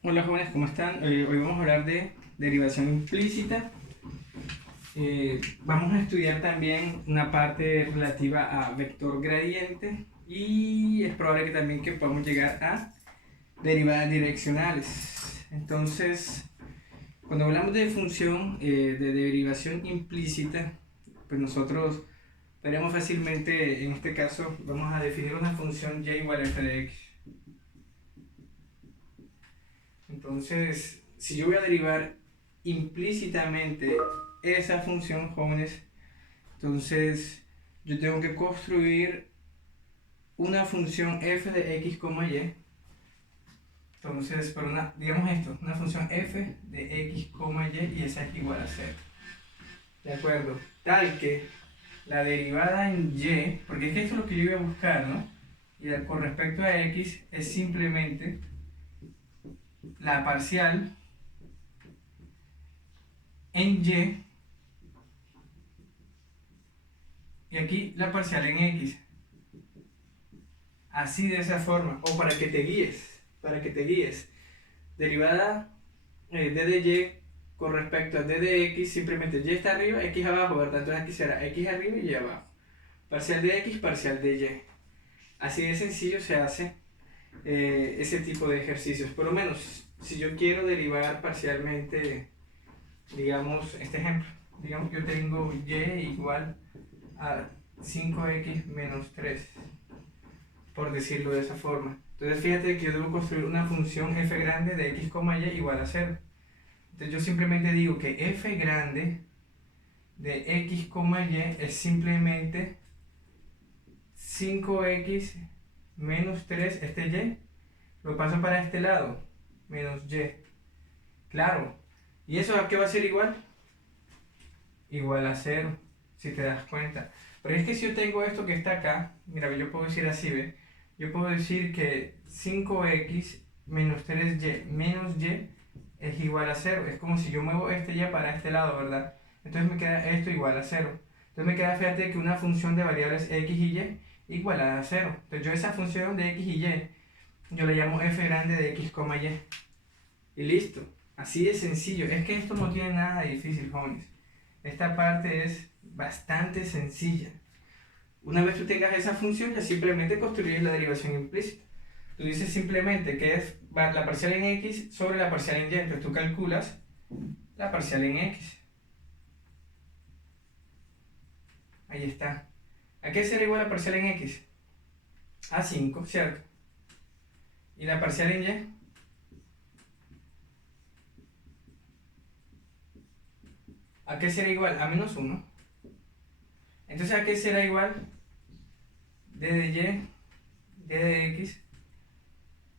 Hola jóvenes, ¿cómo están? Hoy vamos a hablar de derivación implícita. Vamos a estudiar también una parte relativa a vector gradiente y es probable que también que podamos llegar a derivadas direccionales. Entonces, cuando hablamos de función de derivación implícita, pues nosotros veremos fácilmente, en este caso, vamos a definir una función y igual a f de x. Entonces, si yo voy a derivar implícitamente esa función, jóvenes, entonces yo tengo que construir una función f de x, y. Entonces, por digamos esto, una función f de x, y esa es igual a 0. ¿De acuerdo? Tal que la derivada en y, porque es que esto es lo que yo voy a buscar, ¿no? Y con respecto a x es simplemente la parcial en y aquí la parcial en x. Así de esa forma, o para que te guíes. Derivada d de y con respecto a d de x, simplemente y está arriba, x abajo, ¿verdad? Entonces aquí será x arriba y y abajo. Parcial de x, parcial de y. Así de sencillo se hace ese tipo de ejercicios. Por lo menos, si yo quiero derivar parcialmente, digamos, este ejemplo. Digamos que yo tengo y igual a 5x menos 3, por decirlo de esa forma. Entonces fíjate que yo debo construir una función f grande de x, y igual a 0. Entonces yo simplemente digo que f grande de x, y es simplemente 5x menos 3, este y, lo paso para este lado, menos y. Claro. ¿Y eso a qué va a ser igual? Igual a 0, si te das cuenta. Pero es que si yo tengo esto que está acá, mira, yo puedo decir así, ¿ve? Yo puedo decir que 5x menos 3y menos y es igual a 0. Es como si yo muevo este y para este lado, ¿verdad? Entonces me queda esto igual a 0. Entonces me queda, fíjate que una función de variables x y y igualada a 0. Entonces yo esa función de x y y, yo la llamo f grande de x, y. Y listo. Así de sencillo. Es que esto no tiene nada de difícil, jóvenes. Esta parte es bastante sencilla. Una vez tú tengas esa función, ya simplemente construyes la derivación implícita. Tú dices simplemente que es la parcial en x sobre la parcial en y. Entonces tú calculas la parcial en x. Ahí está. ¿A qué será igual la parcial en x? A 5, ¿cierto? ¿Y la parcial en y? ¿A qué será igual? A menos 1. Entonces, ¿a qué será igual? D de y, d de x,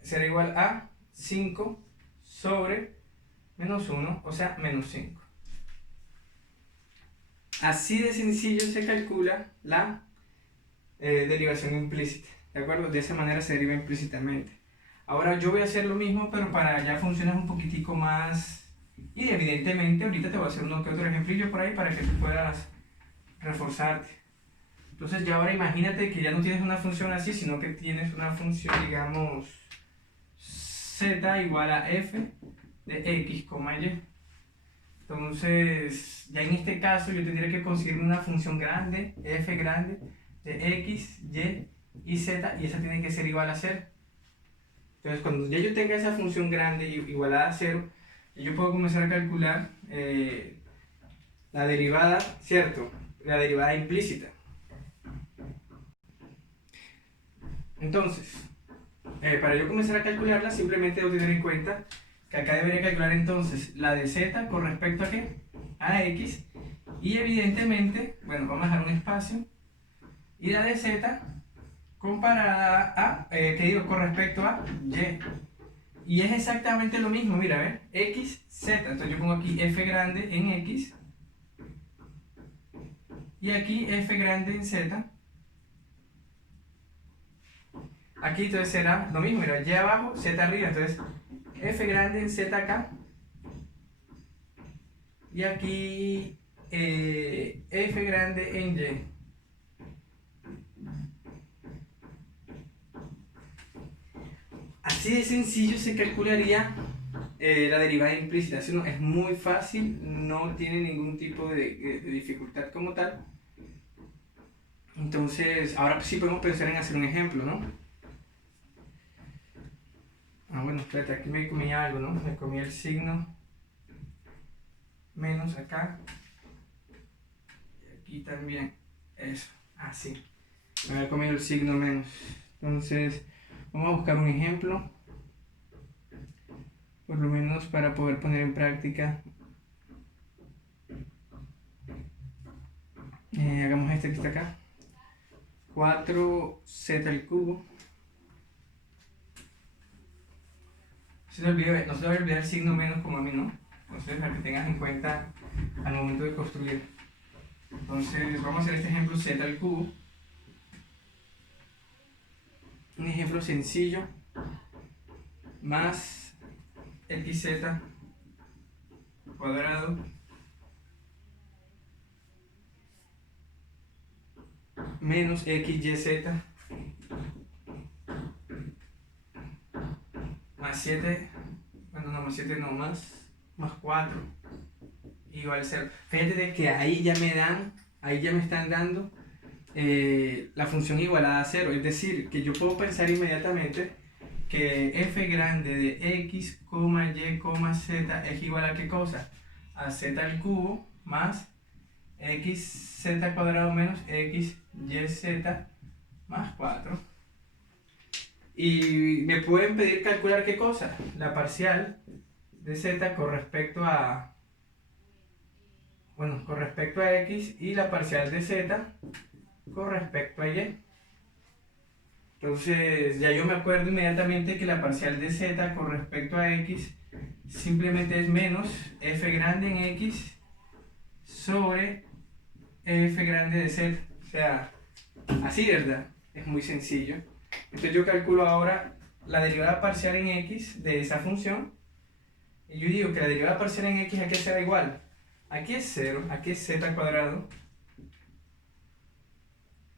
será igual a 5 sobre menos 1, o sea, menos 5. Así de sencillo se calcula la derivación implícita, ¿de acuerdo? De esa manera se deriva implícitamente. Ahora yo voy a hacer lo mismo, pero para ya funciones un poquitico más... Y evidentemente ahorita te voy a hacer uno que otro ejemplillo por ahí para que tú puedas reforzarte. Entonces ya ahora imagínate que ya no tienes una función así, sino que tienes una función, digamos, z igual a f de x, y. Entonces, ya en este caso yo tendría que conseguir una función grande, f grande, de x, y z, y esa tiene que ser igual a 0. Entonces, cuando ya yo tenga esa función grande igualada a 0, yo puedo comenzar a calcular la derivada, ¿cierto? La derivada implícita. Entonces, para yo comenzar a calcularla, simplemente debo tener en cuenta que acá debería calcular entonces la de z con respecto a qué? A x. Y evidentemente, bueno, vamos a dejar un espacio. Y la de z comparada a, ¿qué digo? Con respecto a y. Y es exactamente lo mismo, mira, ¿ves? X, z. Entonces yo pongo aquí f grande en x. Y aquí f grande en z. Aquí entonces será lo mismo, mira, y abajo, z arriba. Entonces f grande en z acá. Y aquí f grande en y. Así de sencillo se calcularía la derivada implícita. Eso es muy fácil, no tiene ningún tipo de dificultad como tal. Entonces, ahora sí podemos pensar en hacer un ejemplo, ¿no? Bueno, espérate, aquí me comí algo, ¿no? Me comí el signo menos acá. Y aquí también. Eso, así. Me había comido el signo menos. Entonces, vamos a buscar un ejemplo. Por lo menos para poder poner en práctica. Hagamos este que está acá. 4z al cubo. No se te olvide el signo menos como a mí, ¿no? Entonces, para que tengas en cuenta al momento de construir. Entonces, vamos a hacer este ejemplo z al cubo. Un ejemplo sencillo. Más xz cuadrado menos xyz más 7, bueno, no, más 7 no, más 4 igual 0. Fíjate de que ahí ya me están dando la función igualada a 0, es decir, que yo puedo pensar inmediatamente que f grande de x, y, z es igual a ¿qué cosa? A z al cubo más xz cuadrado menos xyz más 4. Y me pueden pedir calcular ¿qué cosa? La parcial de z con respecto a, bueno, con respecto a x y la parcial de z con respecto a y. Entonces ya yo me acuerdo inmediatamente que la parcial de z con respecto a x simplemente es menos f grande en x sobre f grande de z. O sea, así, ¿verdad? Es muy sencillo. Entonces yo calculo ahora la derivada parcial en x de esa función. Y yo digo que la derivada parcial en x, ¿a qué será igual? Aquí es 0, aquí es z cuadrado.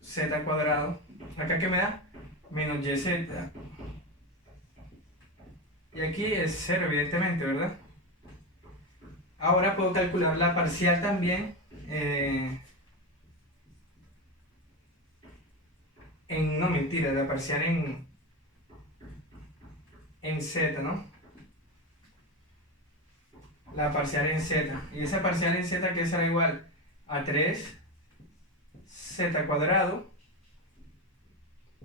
Z cuadrado. ¿Acá qué me da? Menos yz. Y aquí es 0, evidentemente, ¿verdad? Ahora puedo calcular la parcial también. No, mentira, la parcial en z, ¿no? La parcial en z. Y esa parcial en z que será igual a 3z cuadrado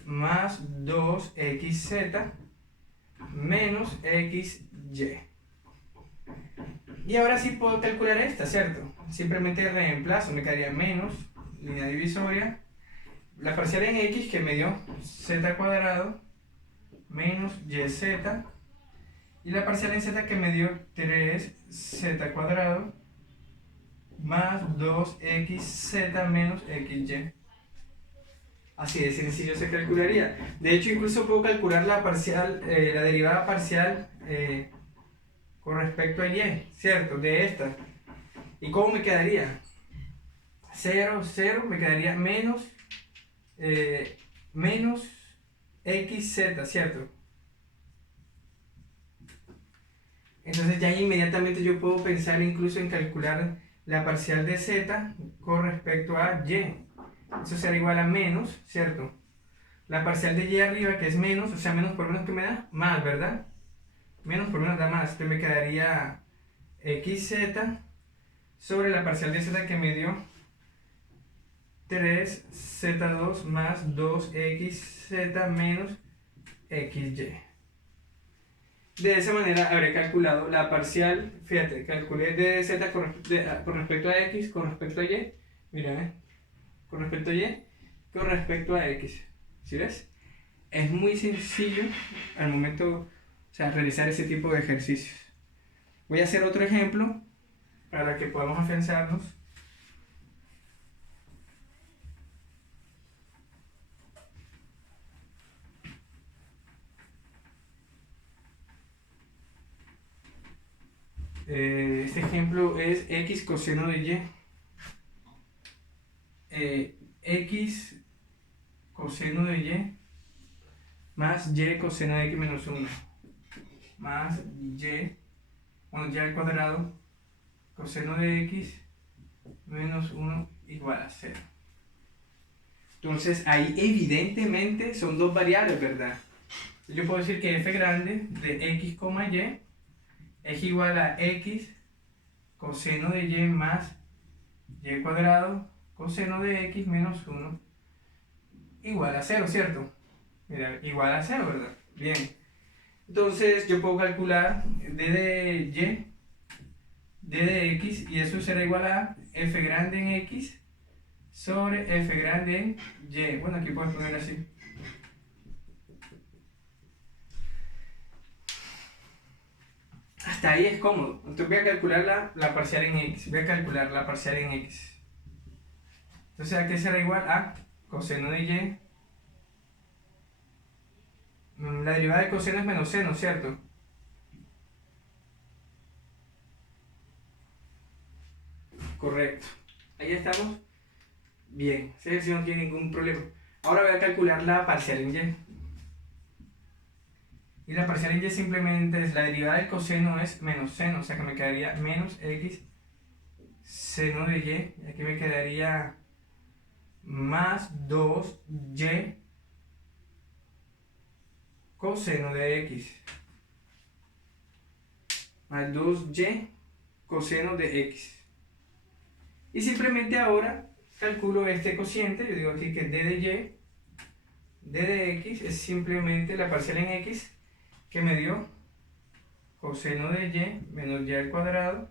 más 2xz menos xy. Y ahora sí puedo calcular esta, ¿cierto? Simplemente reemplazo, me quedaría menos, línea divisoria, la parcial en x que me dio z cuadrado menos yz, y la parcial en z que me dio 3z cuadrado más 2xz menos xy. Así de sencillo se calcularía. De hecho, incluso puedo calcular la parcial, la derivada parcial con respecto a y, ¿cierto? De esta. ¿Y cómo me quedaría? 0, 0, me quedaría menos xz, ¿cierto? Entonces ya inmediatamente yo puedo pensar incluso en calcular la parcial de z con respecto a y. Eso será igual a menos, ¿cierto? La parcial de y arriba, que es menos, o sea, menos por menos que me da, más, ¿verdad? Menos por menos da más. Entonces me quedaría xz sobre la parcial de z que me dio 3z2 más 2xz menos xy. De esa manera habré calculado la parcial, fíjate, calculé de z con respecto a x, con respecto a y, mira, con respecto a y, con respecto a x. ¿Sí ves? Es muy sencillo al momento, o sea, realizar ese tipo de ejercicios. Voy a hacer otro ejemplo para que podamos afianzarnos. Este ejemplo es x coseno de y. X coseno de y más y coseno de x menos 1 más y bueno, y al cuadrado coseno de x menos 1 igual a 0. Entonces ahí evidentemente son dos variables, ¿verdad? Yo puedo decir que f grande de x, y es igual a x coseno de y más y cuadrado coseno de x menos 1 igual a 0, ¿cierto? Mira, igual a 0, ¿verdad? Bien. Entonces yo puedo calcular d de x, y eso será igual a f grande en x sobre f grande en y. Bueno, aquí puedo poner así. Hasta ahí es cómodo. Entonces voy a calcular la parcial en x. Voy a calcular la parcial en x. Entonces, ¿a qué será igual? A coseno de y. La derivada de coseno es menos seno, ¿cierto? Correcto. Ahí estamos. Bien. Ese ejercicio no tiene ningún problema. Ahora voy a calcular la parcial en y. Y la parcial en y simplemente es la derivada del coseno es menos seno. O sea que me quedaría menos x seno de y. Y aquí me quedaría más 2y coseno de x. Más 2y coseno de x. Y simplemente ahora calculo este cociente. Yo digo aquí que d de y, d de x es simplemente la parcial en x que me dio coseno de y menos y al cuadrado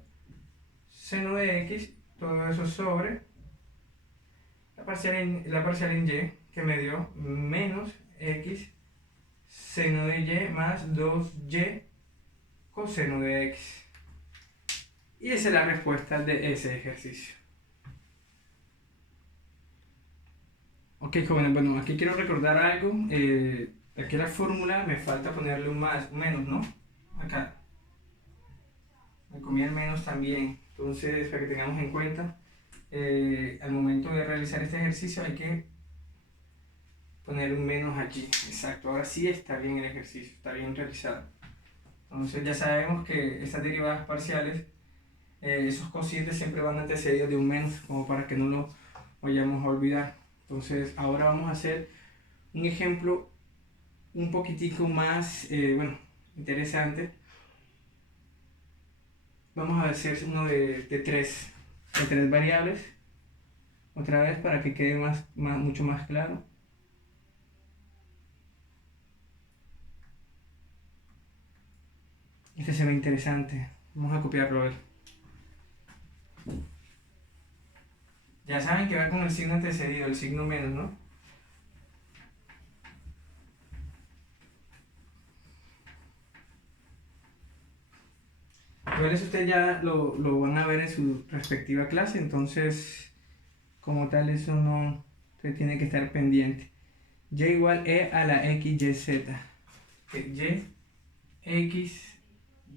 seno de x, todo eso sobre la parcial en y que me dio menos x seno de y más 2y coseno de x. Y esa es la respuesta de ese ejercicio. Ok, jóvenes, bueno, aquí quiero recordar algo. Aquí la fórmula me falta ponerle un más, un menos, ¿no? Acá. Me comí el menos también. Entonces, para que tengamos en cuenta, al momento de realizar este ejercicio hay que poner un menos allí. Exacto, ahora sí está bien el ejercicio, está bien realizado. Entonces ya sabemos que estas derivadas parciales, esos cocientes siempre van antecedidos de un menos, como para que no lo vayamos a olvidar. Entonces ahora vamos a hacer un ejemplo un poquitico más, bueno, interesante. Vamos a hacer uno de tres variables, otra vez para que quede mucho más claro. Este se ve interesante. Vamos a copiarlo a ver. Ya saben que va con el signo antecedido, el signo menos, ¿no? Igual eso ustedes ya lo van a ver en su respectiva clase, entonces como tal eso no, usted tiene que estar pendiente. Y igual e a la x, y, z. Y, x,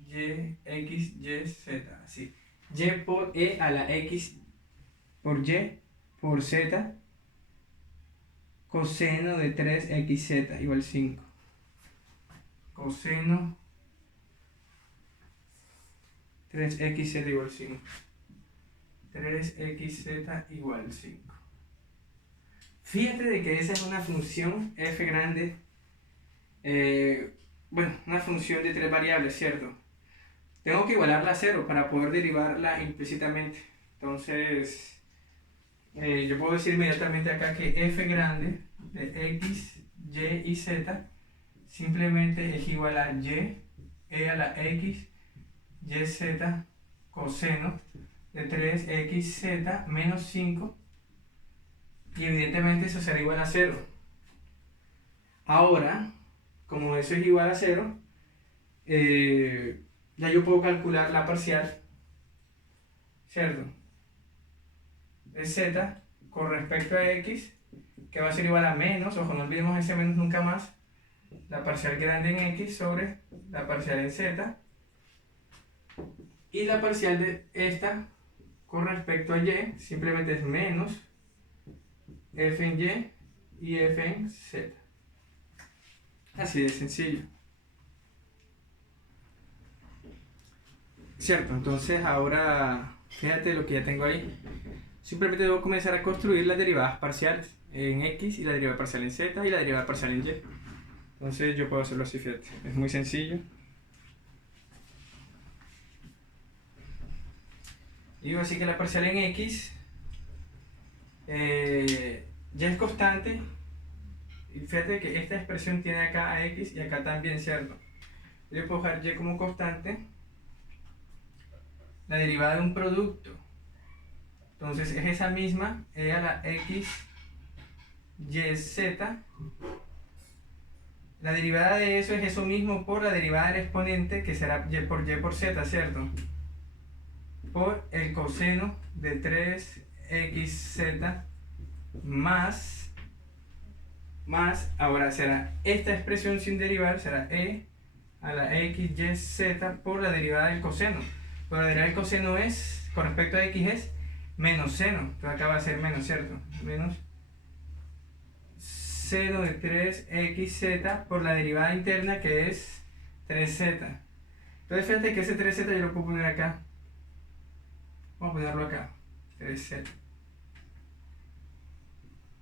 y, z. Así. Y por e a la x por y por z coseno de 3xz igual 5. Coseno 3xz igual 5. 3xz igual 5. Fíjate de que esa es una función f grande, bueno, una función de tres variables, ¿cierto? Tengo que igualarla a 0 para poder derivarla implícitamente. Entonces, yo puedo decir inmediatamente acá que f grande de x, y y z simplemente es igual a y e a la x, y z coseno de 3xz menos 5, y evidentemente eso será igual a 0. Ahora, como eso es igual a 0, ya yo puedo calcular la parcial, ¿cierto? De z con respecto a x, que va a ser igual a menos, ojo, no olvidemos ese menos nunca más, la parcial grande en x sobre la parcial en z, y la parcial de esta con respecto a y simplemente es menos f en y f en z. Así de sencillo. ¿cierto? Entonces ahora, fíjate lo que ya tengo ahí. Simplemente debo comenzar a construir las derivadas parciales en X y la derivada parcial en Z y la derivada parcial en Y. Entonces yo puedo hacerlo así, fíjate. Es muy sencillo. Digo así que la parcial en X ya es constante. Y fíjate que esta expresión tiene acá a X y acá también, ¿cierto? Yo puedo dejar Y como constante. La derivada de un producto. Entonces es esa misma, e a la X, Y, Z. La derivada de eso es eso mismo por la derivada del exponente, que será Y por Z, ¿cierto? Por el coseno de 3xz más, ahora será esta expresión sin derivar, será e a la x, y, z por la derivada del coseno. Pero la derivada del coseno es, con respecto a x, es menos seno. Entonces acá va a ser menos, ¿cierto? Menos seno de 3xz por la derivada interna, que es 3z. Entonces fíjate que ese 3z yo lo puedo poner acá. Vamos a ponerlo acá. 3z.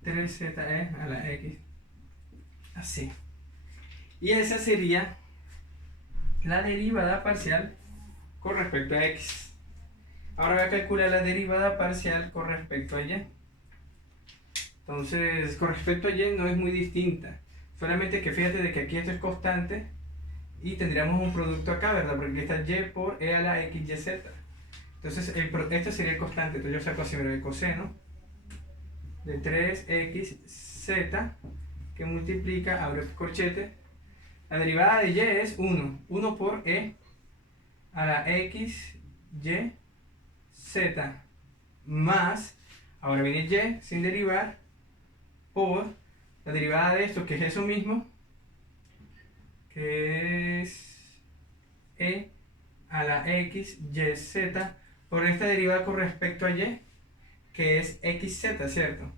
3z a la x. Así. Y esa sería la derivada parcial con respecto a x. Ahora voy a calcular la derivada parcial con respecto a y. Entonces, con respecto a y no es muy distinta. Solamente que fíjate de que aquí esto es constante y tendríamos un producto acá, ¿verdad? Porque aquí está y por e a la x, y, z. Entonces, esto sería el constante. Entonces yo saco así, mira, el coseno de 3xz que multiplica, abro el corchete. La derivada de y es 1. 1 por e a la x, y, z más, ahora viene y sin derivar, por la derivada de esto, que es eso mismo, que es e a la x, y, z, por esta derivada con respecto a y, que es xz, ¿cierto?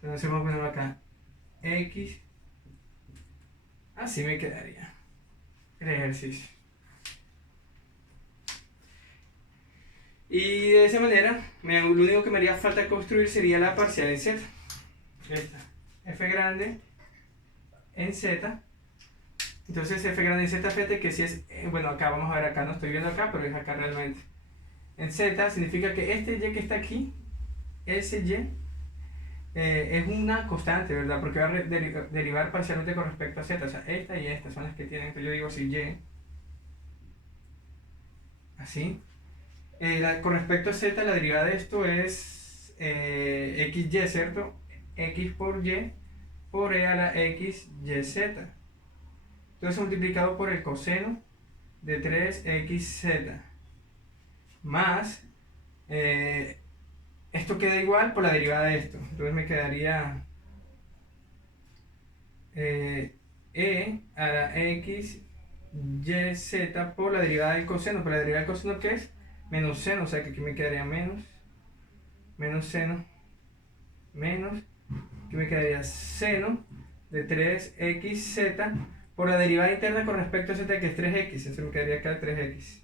Entonces vamos a ponerlo acá, x, así me quedaría el ejercicio. Y de esa manera, lo único que me haría falta construir sería la parcial en z. Esta, f grande en z. Entonces f grande en z, fíjate que si es, bueno, acá vamos a ver, acá no estoy viendo acá, pero es acá realmente. En z significa que este y que está aquí, ese y, es una constante, ¿verdad? Porque va a derivar parcialmente con respecto a z. O sea, esta y esta son las que tienen. Entonces yo digo así, y, así. Con respecto a z, la derivada de esto es xy, ¿cierto? X por y por e a la x, y, z. Entonces multiplicado por el coseno de 3xz más, esto queda igual por la derivada de esto. Entonces me quedaría e a la x, y, z por la derivada del coseno. Por la derivada del coseno, ¿qué es? Menos seno, o sea que aquí me quedaría menos seno, menos, aquí me quedaría seno de 3xz por la derivada interna con respecto a z, que es 3x, entonces me quedaría acá 3x.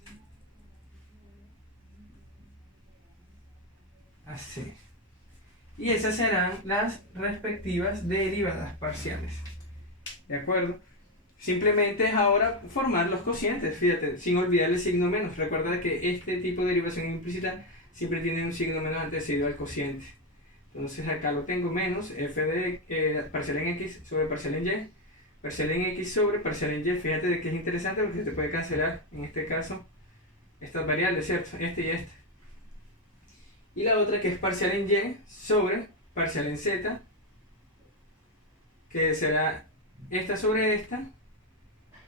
Así. Y esas serán las respectivas derivadas parciales. ¿De acuerdo? Simplemente es ahora formar los cocientes, fíjate, sin olvidar el signo menos. Recuerda que este tipo de derivación implícita siempre tiene un signo menos antecedido al cociente. Entonces acá lo tengo menos f de parcial en x sobre parcial en y, parcial en x sobre parcial en y. Fíjate de que es interesante porque se te puede cancelar, en este caso, estas variables, ¿cierto? Este y este. Y la otra que es parcial en y sobre parcial en z, que será esta sobre esta.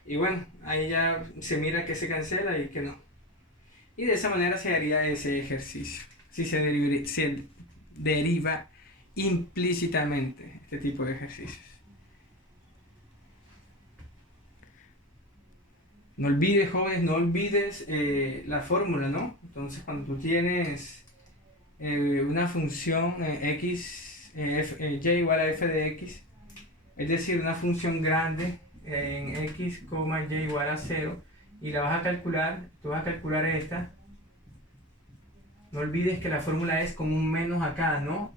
Y bueno, ahí ya se mira que se cancela y que no. Y de esa manera se haría ese ejercicio. Si se deriva implícitamente este tipo de ejercicios. No olvides, jóvenes, no olvides la fórmula, ¿no? Entonces, cuando tú tienes una función x, y igual a f de x, es decir, una función grande en x, y igual a 0, y la vas a calcular, tú vas a calcular esta. No olvides que la fórmula es con un menos acá, ¿no?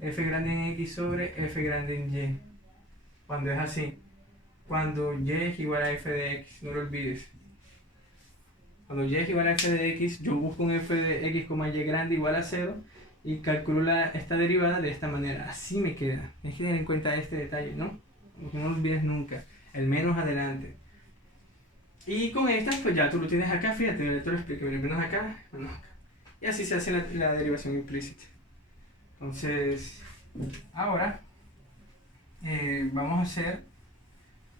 F grande en X sobre F grande en Y. Cuando es así. Cuando Y es igual a F de X, no lo olvides. Cuando Y es igual a F de X, yo busco un F de X, Y grande igual a 0 y calculo esta derivada de esta manera. Así me queda. Hay que tener en cuenta este detalle, ¿no? No lo olvides nunca. El menos adelante. Y con estas, pues ya tú lo tienes acá, fíjate, yo te lo explico. Menos acá, menos acá. Y así se hace la derivación implícita. Entonces, ahora vamos a hacer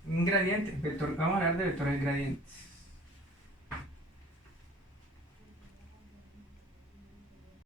un gradiente. Vamos a hablar de vectores gradientes.